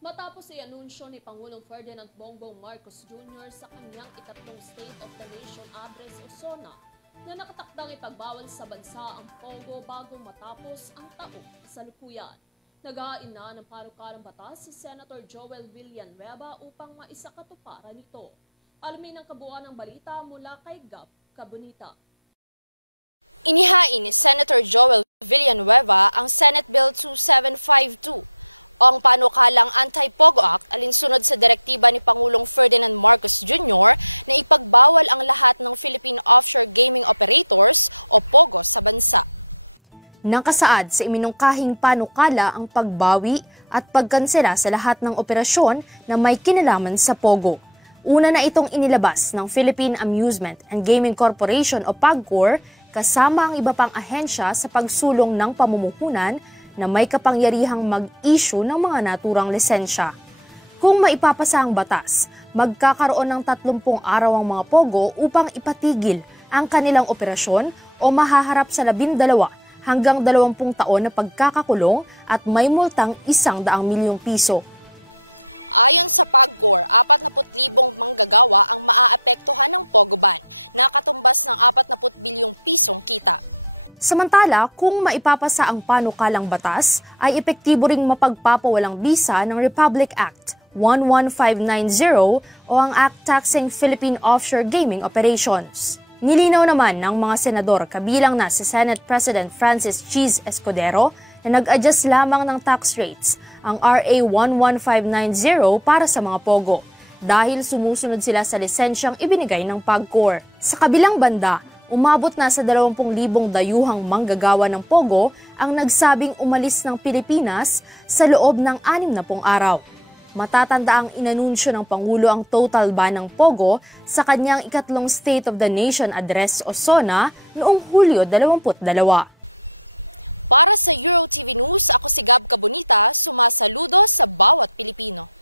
Matapos i-anunsyo ni Pangulong Ferdinand Bongbong Marcos Jr. sa kanyang ikatlong State of the Nation Address o SONA na nakatakdang ipagbawal sa bansa ang Pogo bago matapos ang taong kasalukuyan. Naghain na ng panukalang batas si Senator Joel Villanueva upang maisakatuparan nito. Alamin ang kabuuan ng balita mula kay Gab Cabonita. Inihain ni Senator Joel Villanueva ang Senate Bill 2752 o ang panukalang Anti-Pogo Act alinsunod sa direktiba ni Pangulong Ferdinand Marcos Jr. na ipagbawal ang lahat ng Philippine Offshore Gaming Operators o POGO sa bansa. Nakasaad sa iminungkahing panukala ang pagbawi at pagkansela sa lahat ng operasyon na may kinalaman sa POGO. Una na itong inilabas ng Philippine Amusement and Gaming Corporation o PAGCOR kasama ang iba pang ahensya sa pagsulong ng pamumuhunan na may kapangyarihang mag-issue ng mga naturang lisensya. Kung maipapasa ang batas, magkakaroon ng 30 araw ang mga POGO upang ipatigil ang kanilang operasyon o mahaharap sa 12 hanggang 20 taon na pagkakakulong at may multang 100 milyong piso. Ayon sa PAGCOR, 40,000 manggagawa ang maaapektuhan ng POGO ban, na katumbas ng 40 bilyong pisong kita. Samantala, kung maipapasa ang panukalang batas, ay epektibo ring mapagpapawalang bisa ng Republic Act 11590 o ang Act Taxing Philippine Offshore Gaming Operations. Nilinaw naman ng mga senador kabilang na si Senate President Francis Cheese Escudero na nag-adjust lamang ng tax rates ang RA 11590 para sa mga POGO dahil sumusunod sila sa lisensyang ibinigay ng PAGCOR. Sa kabilang banda, umabot na sa 20,000 dayuhang manggagawa ng POGO ang nagsabing umalis ng Pilipinas sa loob ng 60 araw. Matatanda ang inanunsyo ng Pangulo ang total ban ng POGO sa kanyang ikatlong State of the Nation Address o SONA noong Hulyo 22. Para sa EuroTV News, ako si Gab Cabonita, sumasaludo sa bawat Pilipino.